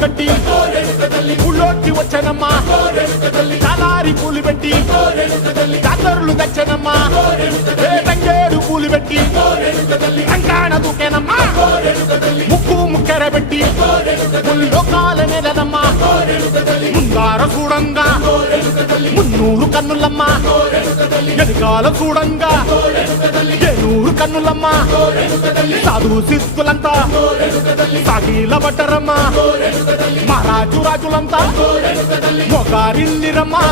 కట్టి ఊళ్ళోకి వచ్చానమ్మా చాలారి పూలు పెట్టి జాతరులు తెచ్చానమ్మా తంగేడు పూలు పెట్టి రంగాణ దూకేనమ్మా ముక్కు ముక్కెర పెట్టి ముల్లోకాల నెలనమ్మా ముందార చూడంగా మున్నూరు కన్నులమ్మా ఎనకాల చూడంగా ఏనూరు కన్నులమ్మా సాధు సిద్ధులంతా సాగిల పట్టరమ్మా మహారాజు రాజులంతా మొగారిల్లిరమ్మా